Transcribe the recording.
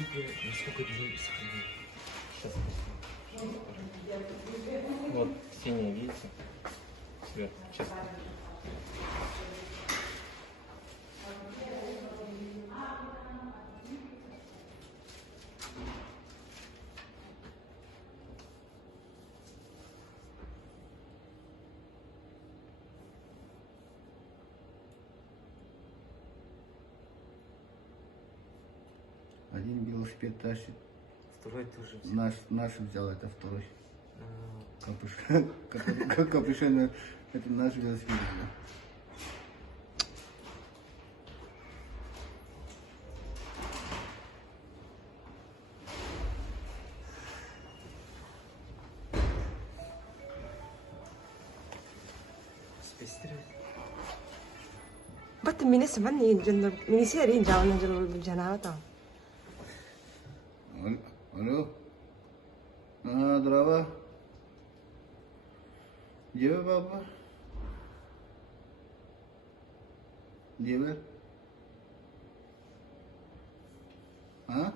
видео, насколько дней сохранил. Сейчас. Вот синее, видите? Цвет, честно. Один велосипед тащит. Второй тоже. Наш взял, это второй. А, Капюшон, это наш велосипед. спестрит. But minis man ni gender minis rin jaw na jana ta. Алло? Дрова? Где вы, папа? Где вы? А?